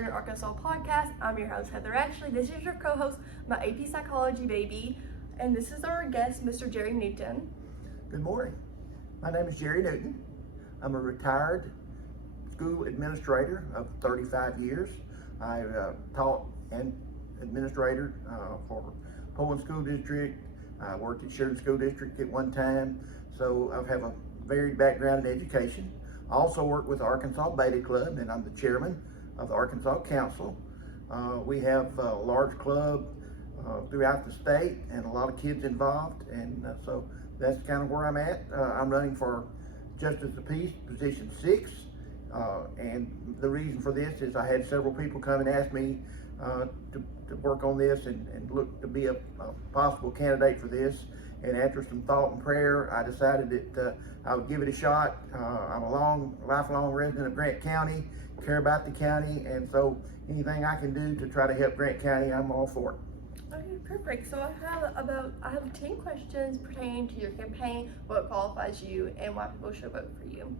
Sheridan, Arkansas podcast. I'm your host, Heather Ashley. This is your co-host, my AP Psychology baby, and this is our guest, Mr. Jerry Newton. Good morning. My name is Jerry Newton. I'm a retired school administrator of 35 years. I taught and administrator for Poland School District. I worked at Sheridan School District at one time, so I have a varied background in education. I also work with the Arkansas Beta Club, and I'm the chairman of the Arkansas Council. We have a large club throughout the state and a lot of kids involved, and so that's kind of where I'm at. I'm running for Justice of the Peace, position 6, and the reason for this is I had several people come and ask me to work on this and look to be a possible candidate for this. And after some thought and prayer, I decided that I would give it a shot. I'm a lifelong resident of Grant County, care about the county, and so anything I can do to try to help Grant County, I'm all for it. Okay, perfect. So I have 10 questions pertaining to your campaign, what qualifies you, and why people should vote for you.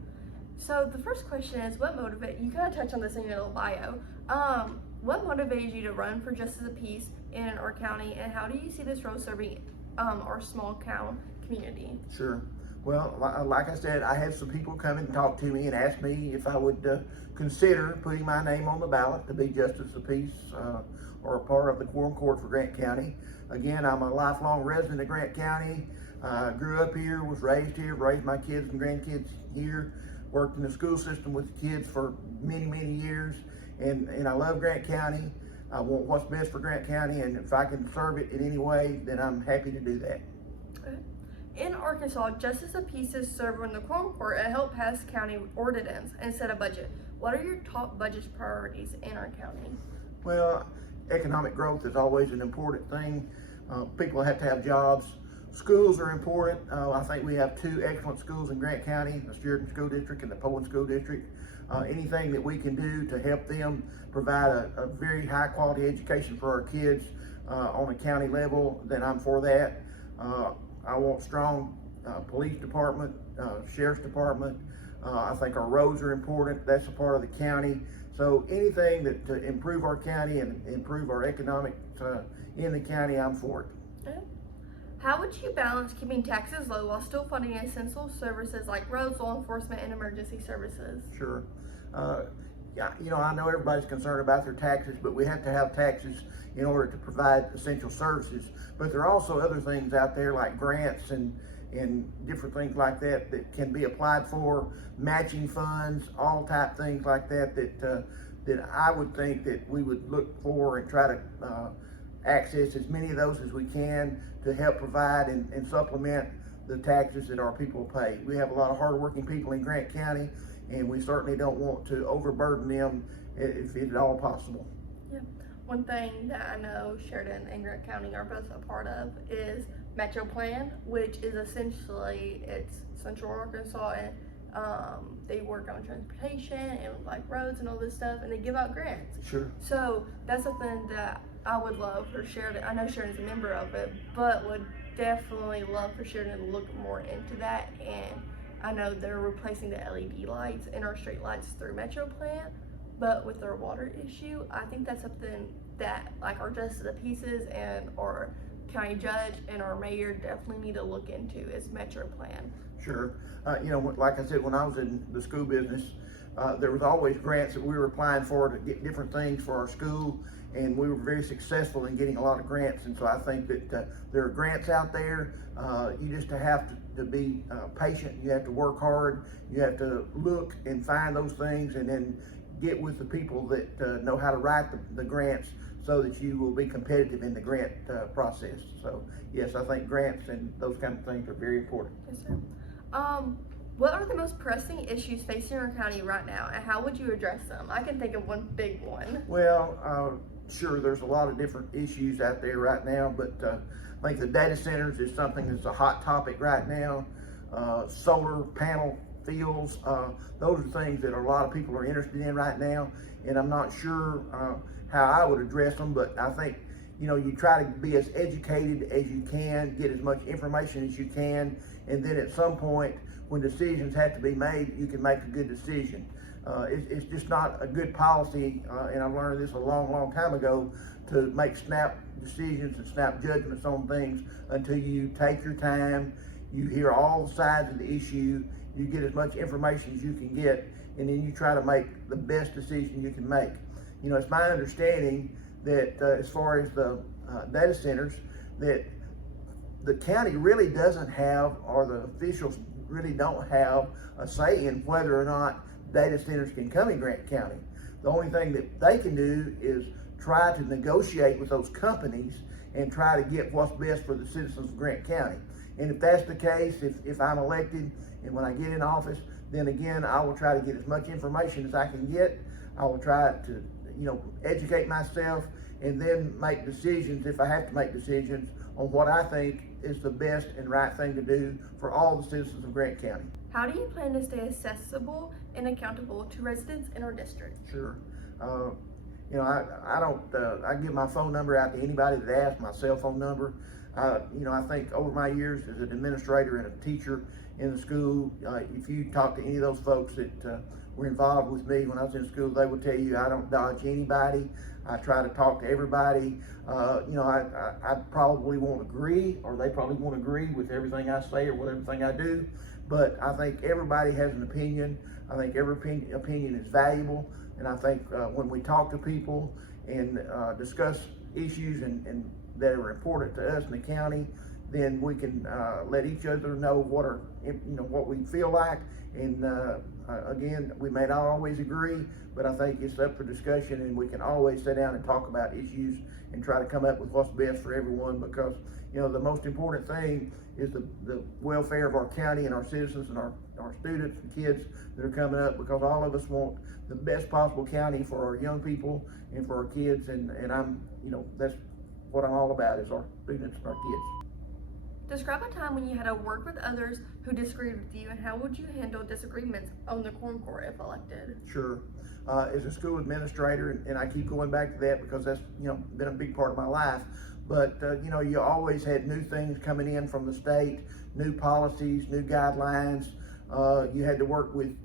So the first question is, what motivates you? Kind of touched on this in your little bio. What motivated you to run for Justice of Peace in our county, and how do you see this role serving our small town community? Sure. Well, like I said, I had some people come and talk to me and ask me if I would consider putting my name on the ballot to be Justice of Peace or a part of the Quorum Court for Grant County. Again, I'm a lifelong resident of Grant County. Grew up here, was raised here, raised my kids and grandkids here, worked in the school system with the kids for many, many years, and I love Grant County. I want what's best for Grant County, and if I can serve it in any way, then I'm happy to do that. Okay. In Arkansas, Justice of Peace is served in the Quorum Court and help pass county ordinance and set a budget. What are your top budget priorities in our county? Well, economic growth is always an important thing. People have to have jobs. Schools are important. I think we have 2 excellent schools in Grant County, the Sheridan School District and the Poland School District. Anything that we can do to help them provide a very high quality education for our kids on a county level, then I'm for that. I want strong police department, sheriff's department. I think our roads are important. That's a part of the county. So anything that to improve our county and improve our economics in the county, I'm for it. Okay. How would you balance keeping taxes low while still funding essential services like roads, law enforcement, and emergency services? Sure. Yeah, I know everybody's concerned about their taxes, but we have to have taxes in order to provide essential services. But there are also other things out there like grants and different things like that that can be applied for, matching funds, all type things like that that I would think that we would look for and try to access as many of those as we can to help provide and supplement the taxes that our people pay. We have a lot of hardworking people in Grant County, and we certainly don't want to overburden them if at all possible. Yeah. One thing that I know Sheridan and Grant County are both a part of is Metro Plan, which is essentially, it's Central Arkansas, and they work on transportation and like roads and all this stuff, and they give out grants. Sure. So that's something that I would love for Sheridan. I know Sheridan's a member of it, but would definitely love for Sheridan to look more into that. And I know they're replacing the LED lights in our street lights through Metro Plan, but with our water issue, I think that's something that like our Justice of the Peaces and our county judge and our mayor definitely need to look into is Metro Plan. Sure. Like I said, when I was in the school business, there was always grants that we were applying for to get different things for our school, and we were very successful in getting a lot of grants. And so I think that there are grants out there. You just have to be patient. You have to work hard. You have to look and find those things, and then get with the people that know how to write the grants so that you will be competitive in the grant process. So yes, I think grants and those kind of things are very important. Yes, sir. What are the most pressing issues facing our county right now, and how would you address them? I can think of one big one. Well, sure, there's a lot of different issues out there right now, but I think the data centers is something that's a hot topic right now. Solar panel fields, those are things that a lot of people are interested in right now, and I'm not sure how I would address them, but I think you try to be as educated as you can, get as much information as you can, and then at some point when decisions have to be made, you can make a good decision. It's just not a good policy, and I learned this a long time ago, to make snap decisions and snap judgments on things until you take your time, you hear all sides of the issue, you get as much information as you can get, and then you try to make the best decision you can make. You know, it's my understanding that as far as the data centers, that the county really doesn't have, or the officials really don't have a say in whether or not data centers can come in Grant County. The only thing that they can do is try to negotiate with those companies and try to get what's best for the citizens of Grant County. And if that's the case, if I'm elected and when I get in office, then again, I will try to get as much information as I can get. I will try to, educate myself and then make decisions, if I have to make decisions, on what I think is the best and right thing to do for all the citizens of Grant County. How do you plan to stay accessible and accountable to residents in our district? Sure. I give my phone number out to anybody that asks, my cell phone number. I think over my years as an administrator and a teacher in the school, if you talk to any of those folks that were involved with me when I was in school, they will tell you I don't dodge anybody. I try to talk to everybody. I probably won't agree, or they probably won't agree with everything I say or with everything I do, but I think everybody has an opinion. I think every opinion is valuable, and I think when we talk to people and discuss issues and that are important to us in the county, then we can let each other know what we feel like. And again, we may not always agree, but I think it's up for discussion, and we can always sit down and talk about issues and try to come up with what's best for everyone, because the most important thing is the welfare of our county and our citizens and our students and kids that are coming up, because all of us want the best possible county for our young people and for our kids, and that's what I'm all about, is our students and our kids. Describe a time when you had to work with others who disagreed with you, and how would you handle disagreements on the Quorum Court if elected? Sure. As a school administrator, and I keep going back to that because that's been a big part of my life, but you always had new things coming in from the state, new policies, new guidelines. You had to work with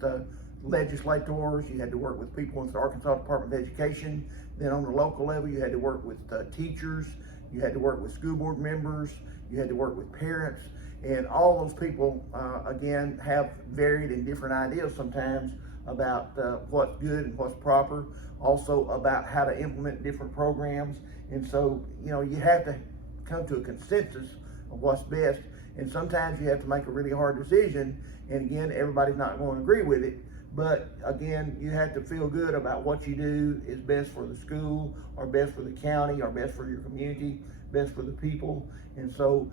legislators, you had to work with people with the Arkansas Department of Education. Then on the local level, you had to work with teachers, you had to work with school board members, you had to work with parents, and all those people, again, have varied and different ideas sometimes about what's good and what's proper, also about how to implement different programs. And so, you have to come to a consensus of what's best, and sometimes you have to make a really hard decision, and again, everybody's not going to agree with it. But again, you have to feel good about what you do is best for the school, or best for the county, or best for your community, best for the people. And so,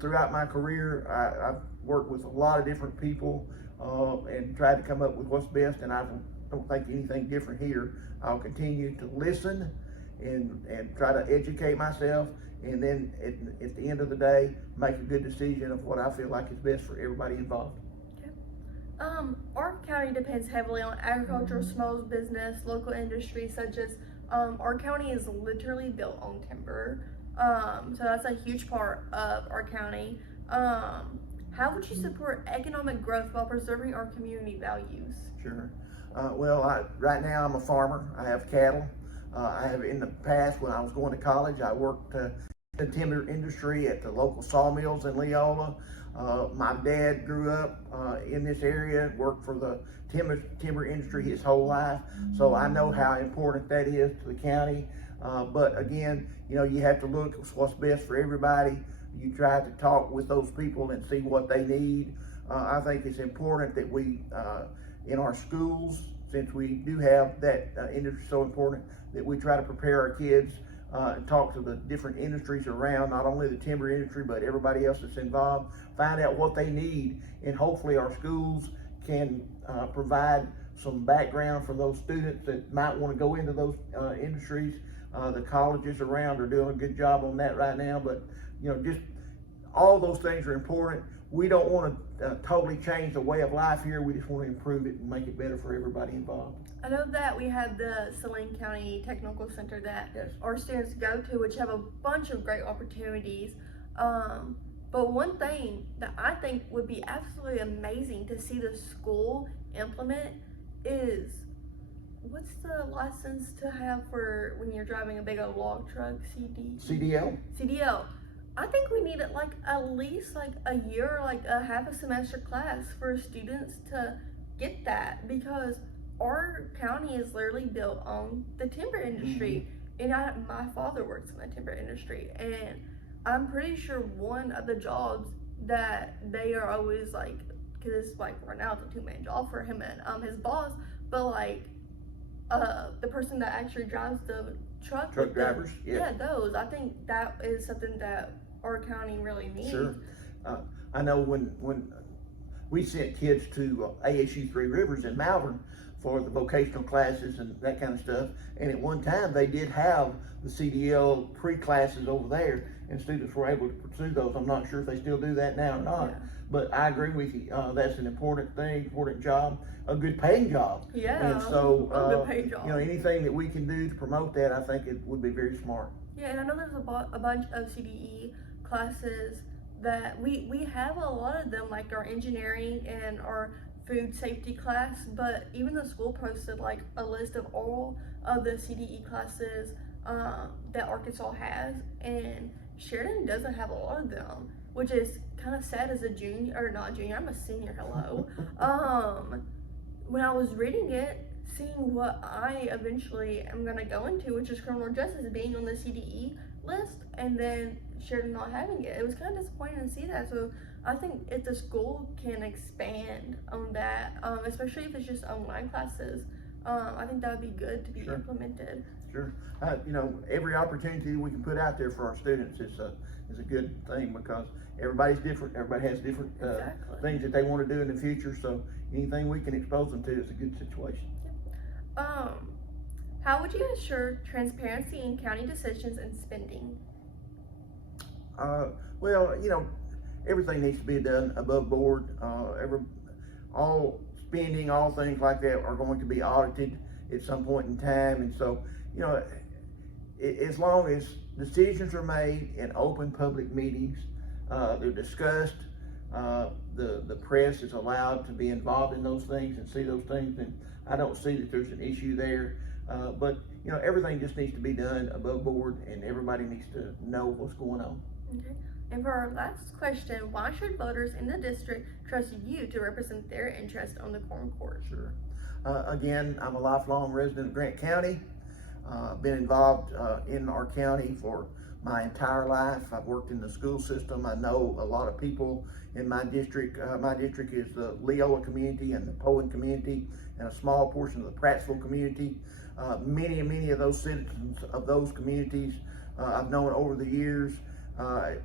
throughout my career, I've worked with a lot of different people and tried to come up with what's best, and I don't think anything different here. I'll continue to listen and try to educate myself, and then at the end of the day, make a good decision of what I feel like is best for everybody involved. Our county depends heavily on agriculture, small business, local industries, such as our county is literally built on timber. So that's a huge part of our county. How would you support economic growth while preserving our community values? Sure. Right now I'm a farmer. I have cattle. I have in the past, when I was going to college, I worked in the timber industry at the local sawmills in Leola. My dad grew up in this area, worked for the timber industry his whole life, so I know how important that is to the county. But again, you have to look at what's best for everybody. You try to talk with those people and see what they need. I think it's important that we, in our schools, since we do have that industry so important, that we try to prepare our kids and talk to the different industries around, not only the timber industry, but everybody else that's involved, find out what they need, and hopefully our schools can provide some background for those students that might want to go into those industries. The colleges around are doing a good job on that right now, but just all those things are important. We don't want to totally change the way of life here. We just want to improve it and make it better for everybody involved. I know that we have the Saline County Technical Center that Yes. our students go to, which have a bunch of great opportunities. But one thing that I think would be absolutely amazing to see the school implement is, what's the license to have for when you're driving a big old log truck? CDL? CDL. I think we need like at least like a year, like a half a semester class for students to get that, because our county is literally built on the timber industry, and my father works in the timber industry, and I'm pretty sure one of the jobs that they are always like, because it's like right now it's a 2-man job for him and his boss, but like the person that actually drives the truck Drivers, yeah, those, I think that is something that our county really needs. Sure. I know when we sent kids to ASU Three Rivers in Malvern for the vocational classes and that kind of stuff, and at one time they did have the CDL pre-classes over there, and students were able to pursue those. I'm not sure if they still do that now or not, but I agree with you. That's an important thing, important job, a good paying job. Yeah, and so a good paying job. you know, anything that we can do to promote that, I think it would be very smart. Yeah, and I know there's a bunch of CDE classes that we have a lot of them, like our engineering and our food safety class, but even the school posted like a list of all of the CDE classes that Arkansas has, and Sheridan doesn't have a lot of them, which is kind of sad as a junior, or not junior, I'm a senior, hello. When I was reading it, seeing what I eventually am gonna go into, which is criminal justice, being on the CDE list, and then Sheridan not having it, it was kind of disappointing to see that. So I think if the school can expand on that, especially if it's just online classes, I think that would be good to be implemented. Sure. You know, every opportunity we can put out there for our students is a good thing, because everybody's different. Everybody has different things that they want to do in the future. So anything we can expose them to is a good situation. How would you ensure transparency in county decisions and spending? Well, you know, everything needs to be done above board. All spending, all things like that are going to be audited at some point in time, and so, you know, as long as decisions are made in open public meetings, they're discussed, the press is allowed to be involved in those things and see those things, and I don't see that there's an issue there. But you know, everything just needs to be done above board, and everybody needs to know what's going on. Okay. And for our last question, why should voters in the district trust you to represent their interest on the Quorum Court? Sure. Again, I'm a lifelong resident of Grant County. Been involved in our county for my entire life. I've worked in the school system. I know a lot of people in my district. My district is the Leola community and the Poland community, and a small portion of the Prattsville community. Many of those citizens of those communities I've known over the years,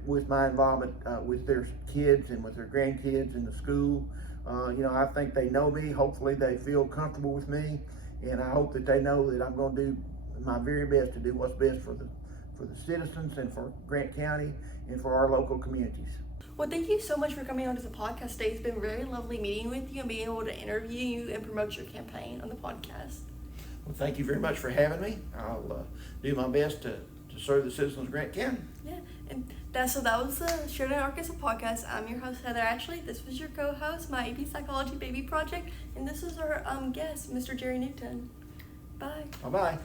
with my involvement with their kids and with their grandkids in the school. You know, I think they know me. Hopefully they feel comfortable with me, and I hope that they know that I'm going to do my very best to do what's best for the citizens and for Grant County and for our local communities. Well, thank you so much for coming on to the podcast today. It's been very lovely meeting with you and being able to interview you and promote your campaign on the podcast. Well, thank you very much for having me. I'll do my best to serve the citizens of Grant County. Yeah, and that was the Sheridan Arkansas podcast. I'm your host, Heather Ashley. This was your co-host, my AP Psychology Baby Project, and this is our guest, Mr. Jerry Newton. Bye. Bye-bye.